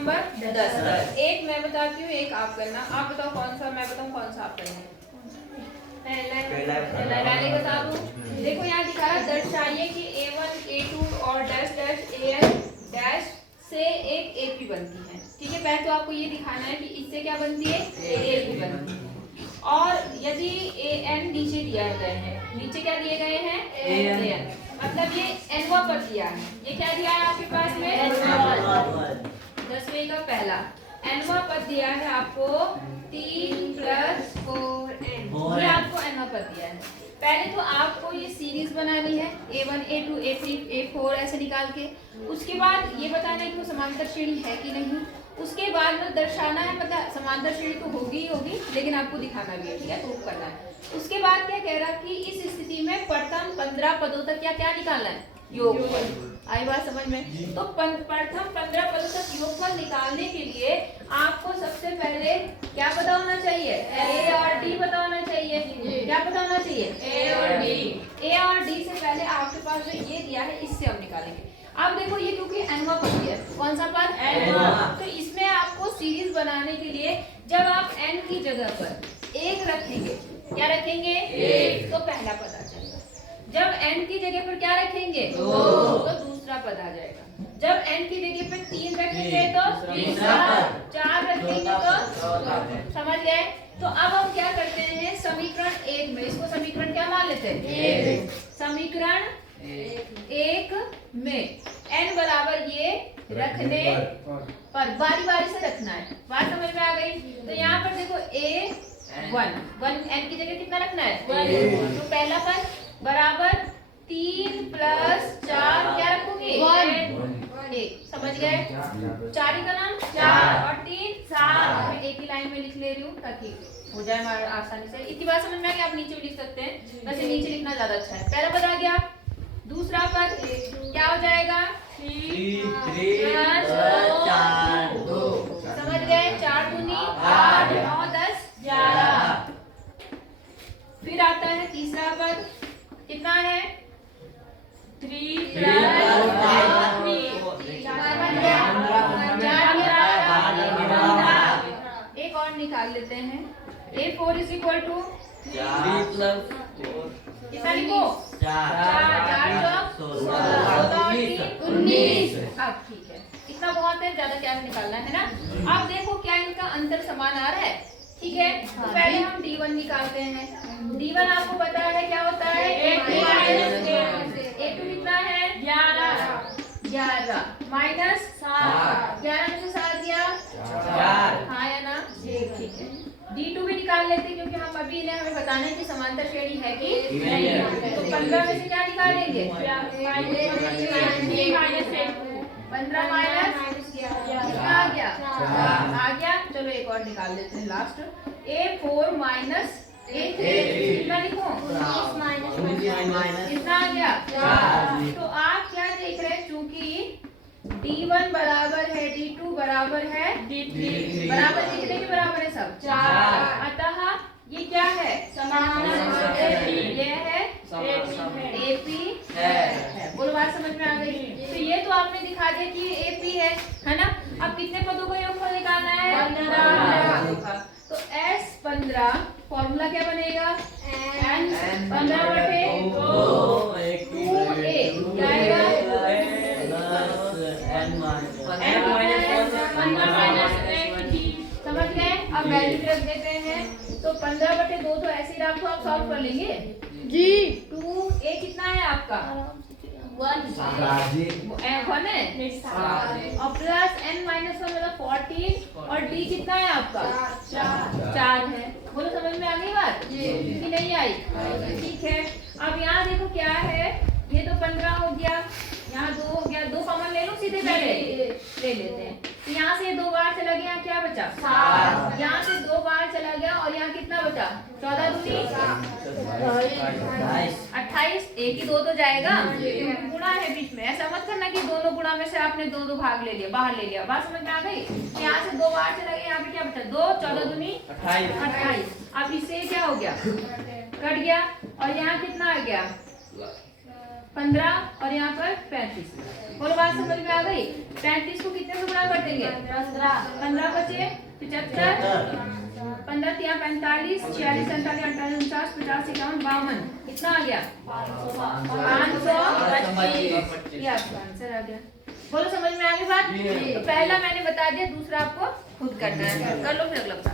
Number 10। एक मैं बताती हूँ, एक आप करना। आप बताओ कौन सा, मैं बताऊँ कौन सा आप करना। पहले बता दूँ। देखो यहाँ दिखा है, दर्शाइए कि A1 A2 और डैश डैश AN डैश से एक AP बनती है। ठीक है, पहले तो आपको ये दिखाना है कि इससे क्या बनती है, AP बनती है। और यदि AN नीचे दिया गए हैं, नीचे क्या दिए गए हैं, AN, मतलब ये nवां पद दिया है। ये क्या दिया है आपके पास में, 10वें का पहला nवां पद दिया है आपको, 3 + 4n, ये आपको nवां पद दिया है। पहले तो आपको ये सीरीज बनानी है, A1 A2 A3 A4 ऐसे निकाल के। उसके बाद ये बताना है कि वो समांतर श्रेणी है कि नहीं। उसके बाद में दर्शाना है, मतलब समांतर श्रेणी तो होगी ही होगी, लेकिन आपको दिखाना भी है, ठीक है, प्रूफ करना है। उसके बाद क्या कह रहा कि इस स्थिति में प्रथम 15 पदों तक क्या क्या निकालना है, योगफल। आई बात समझ में? तो प्रथम 15 पदों तक योगफल निकालने के लिए आपको सबसे पहले क्या पता होना चाहिए, A और D पता होना चाहिए। क्या पता होना चाहिए, A और D। A और D से पहले आपके पास जो ये दिया है, इससे हम निकालेंगे। अब देखो ये क्योंकि nवां पद है, कौन सा पद, nवां, तो इसमें आपको सीरीज बनाने के लिए जब आप n की जगह पर 1 रखेंगे, क्या रखेंगे, 1, तो पहला पद आ जाएगा। जब n की जगह पर क्या रखेंगे, 2, तो दूसरा पद आ जाएगा। जब n की जगह पर 3 रखेंगे तो तीसरा, 4 रखेंगे तो, समझ गए? तो अब हम क्या करते हैं, समीकरण 1 में, इसको समीकरण क्या मान लेते हैं, समीकरण 1 में n बराबर ये रखने पर बारी बारी से रखना है। बात समझ में आ गई? तो यहाँ पर देखो A1 n की जगह कितना रखना है, 1, तो पहला पद बराबर 3 + 4 क्या रखोगे, 1, समझ गए? 4 ही का नाम 4 और 3 7, मैं एक ही लाइन में लिख ले रही हूँ ताकि हो जाए हमारे आसानी से। इतनी बात समझ में आ गई? आप नीचे भी लिख सकते हैं, वैसे नीचे लिखना ज्यादा अच्छा है। पहला पद आ गया, दूसरा पद क्या हो जाएगा, 3 + 2, समझ गए? 4 दूनी 8, 9 10 11। फिर आता है तीसरा पद, कितना है, 3 + 4, एक और निकाल लेते हैं। A4 = कितना लिखो, 4 4 19। अब ठीक है, इतना बहुत है, ज्यादा क्या निकालना है ना। अब देखो क्या इनका अंतर समान आ रहा है, ठीक है। तो पहले हम D1 निकालते हैं। D1 आपको पता है क्या होता है, A2 कितना है, 11 माइनस 7, 11 में से 7 गया 4, हाँ या ना, ठीक है। D2 भी निकाल लेते हैं क्योंकि हम अभी इन्हें हमें बताना है कि समांतर श्रेणी है कि नहीं। तो 15 में से क्या निकालेंगे, 15 माइनस कितना आ गया, आ गया। चलो एक और निकाल लेते हैं लास्ट, A4 माइनस A3 कितना लिखो, कितना आ गया, 4। तो आप क्या देख रहे हैं, चूंकि D1 बराबर है D2 बराबर है D3, बराबर कितने के बराबर है सब, 4। अतः ये क्या है, समानांतर, ये है AP है। बोलो बात समझ में आ गई? तो ये तो आपने दिखा दिया कि ये AP है ना। अब कितने पदों का योगफल निकालना है, 15। तो S15 फॉर्मूला क्या बनेगा, N 15/2 2A क्या आएगा, समझ गए? अब वैल्यू रख देते हैं। तो 15/2 तो ऐसे ही रखो, आप सॉल्व कर लेंगे जी। 2A कितना है आपका, 1 है और प्लस n - 1 मतलब 14 और D कितना है आपका, 4 है। बोलो समझ में आ गई बात कि नहीं आई? ठीक है। अब यहाँ देखो क्या है, ये तो 15 हो गया, यहाँ 2 हो गया, 2 कॉमन ले लो सीधे, पहले ले लेते हैं। तो यहाँ से 2 बार चला गया, क्या बचा 7, यहाँ से 2 बार चला गया और यहाँ कितना बचा, 14 दूनी 28, एक ही 2 तो जाएगा, गुणा है बीच में। ऐसा मत करना कि दोनों गुणा में से आपने 2 भाग ले लिया, बाहर ले लिया। बात समझ में आ गई? यहाँ से 2 बार चला गया, यहाँ पे क्या बचा, 2 14 दूनी 28। अब इससे क्या हो गया, कट गया और यहाँ कितना आ गया, 15 और यहाँ पर 35। बोलो बात समझ में आ गई? 35 को कितने से गुणा कर देंगे? 15 बचे 75, 15 तिया 45, 46 47 48 49 50 51 52। कितना आ गया? 525। ये आपका आंसर आ गया। बोलो समझ में आ गई बात? तो पहला मैंने बता दिया, दूसरा आपको खुद करना है। कर लो फिर अगला बता।